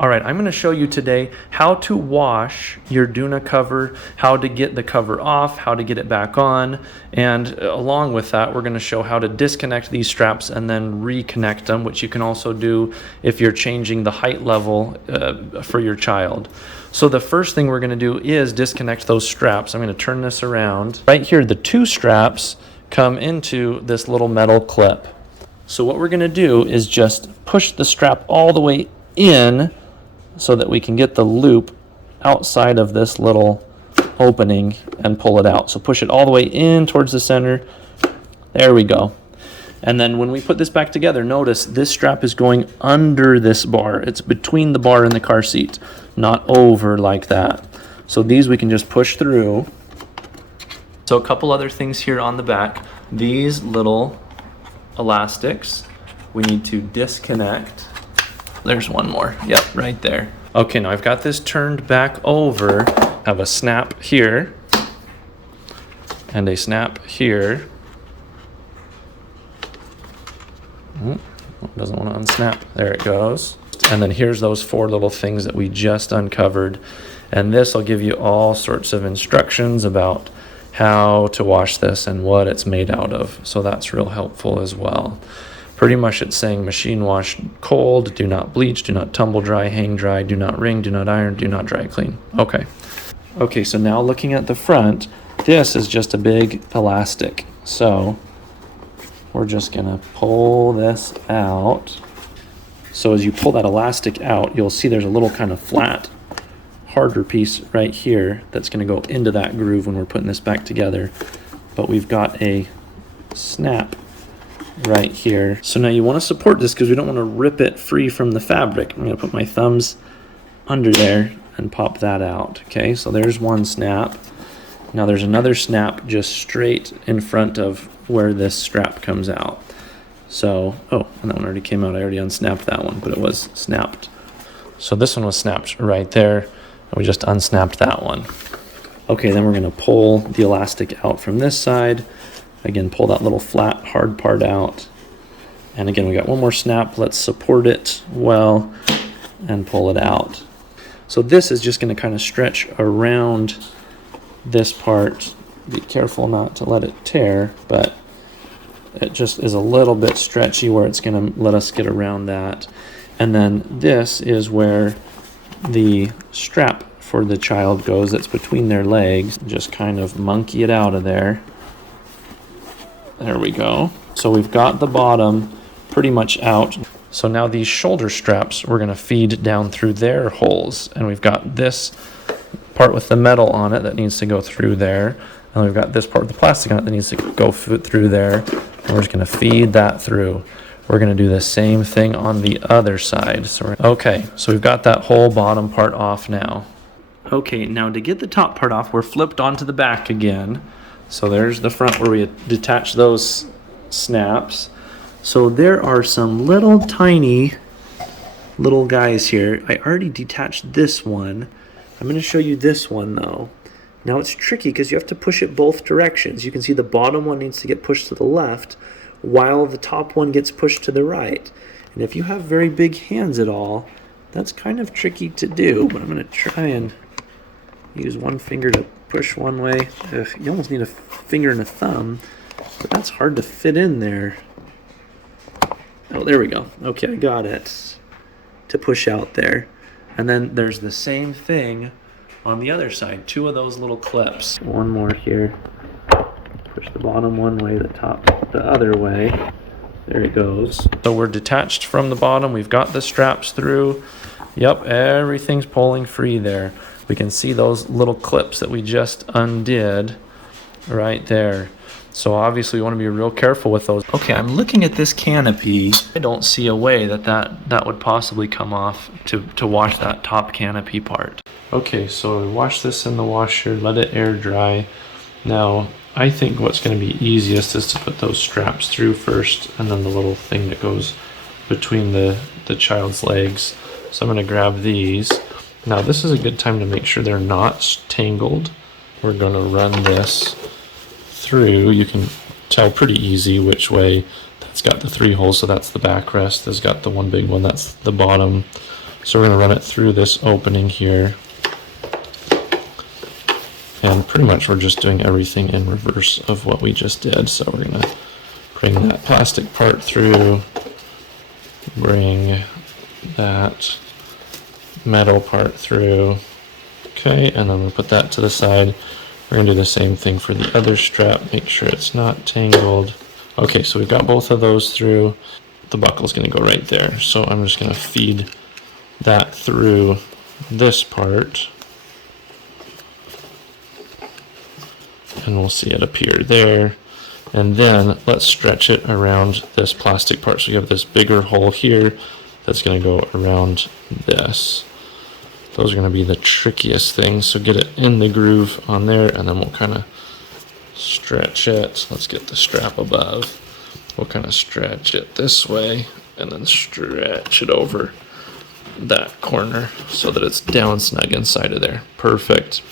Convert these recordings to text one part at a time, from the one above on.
All right, I'm going to show you today how to wash your Doona cover, how to get the cover off, how to get it back on, and along with that, we're going to show how to disconnect these straps and then reconnect them, which you can also do if you're changing the height level for your child. So the first thing we're going to do is disconnect those straps. I'm going to turn this around. Right here, the two straps come into this little metal clip. So what we're going to do is just push the strap all the way in so that we can get the loop outside of this little opening and pull it out. So push it all the way in towards the center. There we go. And then when we put this back together, notice this strap is going under this bar. It's between the bar and the car seat, not over like that. So these we can just push through. So a couple other things here on the back. These little elastics we need to disconnect. There's one more. Yep, right there. Okay, now I've got this turned back over. I have a snap here and a snap here. Doesn't want to unsnap. There it goes. And then here's those four little things that we just uncovered. And this will give you all sorts of instructions about how to wash this and what it's made out of. So that's real helpful as well. Pretty much it's saying machine wash cold, do not bleach, do not tumble dry, hang dry, do not wring, do not iron, do not dry clean. Okay, so now looking at the front, this is just a big elastic. So we're just gonna pull this out. So as you pull that elastic out, you'll see there's a little kind of flat, harder piece right here that's gonna go into that groove when we're putting this back together. But we've got a snap right here. So now you want to support this because we don't want to rip it free from the fabric. I'm going to put my thumbs under there and pop that out. Okay, so there's one snap. Now there's another snap just straight in front of where this strap comes out. So, oh, and that one already came out. I already unsnapped that one, but it was snapped. So this one was snapped right there, and we just unsnapped that one. Okay, then we're going to pull the elastic out from this side. Again, pull that little flat, hard part out. And again, we got one more snap. Let's support it well and pull it out. So this is just going to kind of stretch around this part. Be careful not to let it tear, but it just is a little bit stretchy where it's going to let us get around that. And then this is where the strap for the child goes. That's between their legs. Just kind of monkey it out of there. There we go. So we've got the bottom pretty much out. So now these shoulder straps, we're going to feed down through their holes. And we've got this part with the metal on it that needs to go through there. And we've got this part with the plastic on it that needs to go through there. And we're just going to feed that through. We're going to do the same thing on the other side. Okay, so we've got that whole bottom part off now. Okay, now to get the top part off, we're flipped onto the back again. So there's the front where we detach those snaps. So there are some little tiny little guys here. I already detached this one. I'm going to show you this one though. Now it's tricky because you have to push it both directions. You can see the bottom one needs to get pushed to the left while the top one gets pushed to the right. And if you have very big hands at all, that's kind of tricky to do, but I'm going to try and use one finger to push one way. Ugh, you almost need a finger and a thumb, but that's hard to fit in there. Oh, there we go. Okay, I got it to push out there. And then there's the same thing on the other side. Two of those little clips. One more here. Push the bottom one way, the top the other way. There it goes. So we're detached from the bottom. We've got the straps through. Yep, everything's pulling free there. We can see those little clips that we just undid right there. So obviously we want to be real careful with those. Okay, I'm looking at this canopy. I don't see a way that would possibly come off to wash that top canopy part. Okay, so we wash this in the washer, let it air dry. Now, I think what's going to be easiest is to put those straps through first and then the little thing that goes between the child's legs. So I'm going to grab these. Now this is a good time to make sure they're not tangled. We're going to run this through. You can tell pretty easy which way. That's got the 3 holes, so that's the backrest. That's got the one big one, that's the bottom So we're going to run it through this opening here. And pretty much we're just doing everything in reverse of what we just did. So we're going to bring that plastic part through, bring that metal part through. Okay, and then we'll put that to the side. We're going to do the same thing for the other strap, make sure it's not tangled. Okay, so we've got both of those through. The buckle's going to go right there. So I'm just going to feed that through this part. And we'll see it appear there. And then let's stretch it around this plastic part. So you have this bigger hole here that's going to go around this. Those are going to be the trickiest things. So get it in the groove on there, and then we'll kind of stretch it. Let's get the strap above. We'll kind of stretch it this way and then stretch it over that corner so that it's down snug inside of there. Perfect.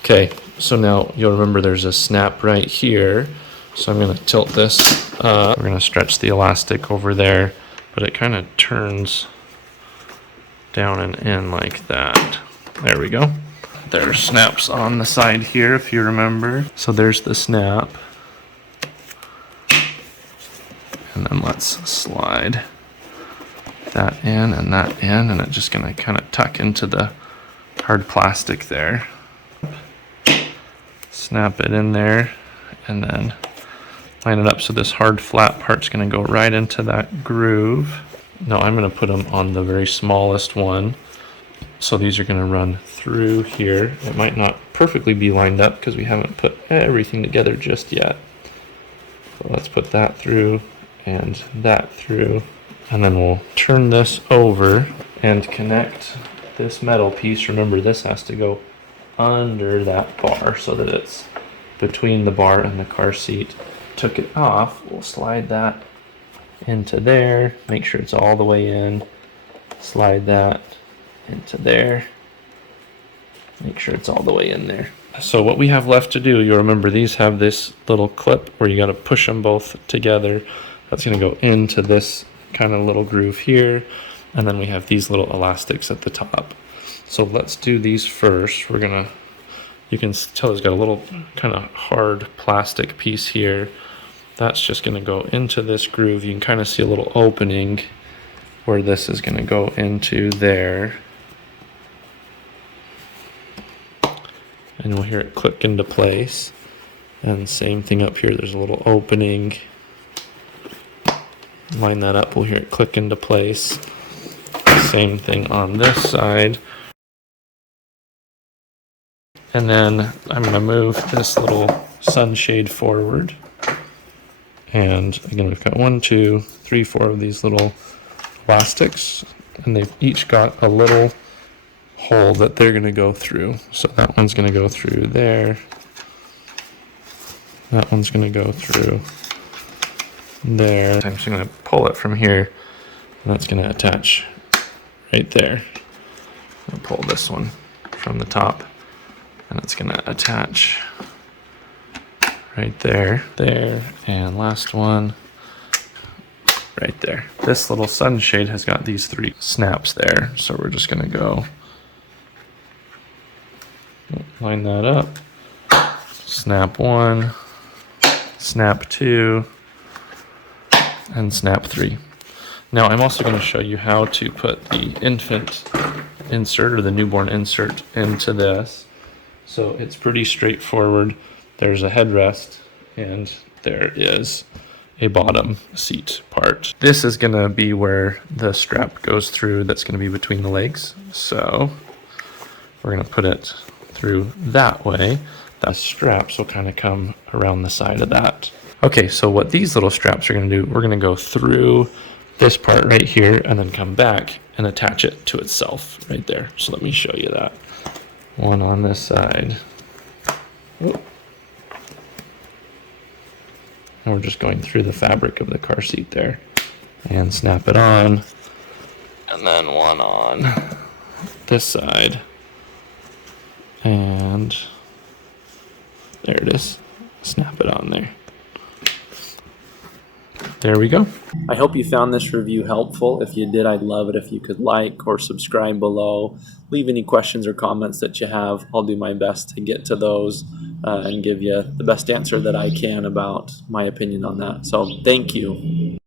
Okay, so now you'll remember there's a snap right here. So I'm going to tilt this up. We're going to stretch the elastic over there, but it kind of turns down and in like that. There we go. There's snaps on the side here if you remember. So there's the snap. And then let's slide that in and that in, and it's just going to kind of tuck into the hard plastic there. Snap it in there and then line it up so this hard flat part's going to go right into that groove. Now I'm going to put them on the very smallest one. So these are going to run through here. It might not perfectly be lined up because we haven't put everything together just yet. So let's put that through and that through. And then we'll turn this over and connect this metal piece. Remember, this has to go under that bar so that it's between the bar and the car seat. Took it off, we'll slide that into there, make sure it's all the way in, slide that into there, make sure it's all the way in there. So what we have left to do, you'll remember these have this little clip where you got to push them both together. That's going to go into this kind of little groove here, and then we have these little elastics at the top. So let's do these first. We're gonna, you can tell it's got a little kind of hard plastic piece here. That's just gonna go into this groove. You can kind of see a little opening where this is gonna go into there. And we'll hear it click into place. And same thing up here, there's a little opening. Line that up, we'll hear it click into place. Same thing on this side. And then I'm going to move this little sunshade forward. And again, we've got 1, 2, 3, 4 of these little elastics. And they've each got a little hole that they're going to go through. So that one's going to go through there. That one's going to go through there. I'm just going to pull it from here. And that's going to attach right there. I'll pull this one from the top. And it's going to attach right there, there, and last one right there. This little sunshade has got these 3 snaps there, so we're just going to go line that up, snap 1, snap 2, and snap 3. Now I'm also going to show you how to put the infant insert or the newborn insert into this. So it's pretty straightforward. There's a headrest and there is a bottom seat part. This is going to be where the strap goes through, that's going to be between the legs. So we're going to put it through that way. That straps will kind of come around the side of that. Okay, so what these little straps are going to do, we're going to go through this part right here and then come back and attach it to itself right there. So let me show you that. One on this side. Oop. And we're just going through the fabric of the car seat there. And snap it on. And then one on this side. And there it is. Snap it on there. there we go. I hope you found this review helpful. If you did, I'd love it if you could like or subscribe below. Leave any questions or comments that you have. I'll do my best to get to those and give you the best answer that I can about my opinion on that. So thank you.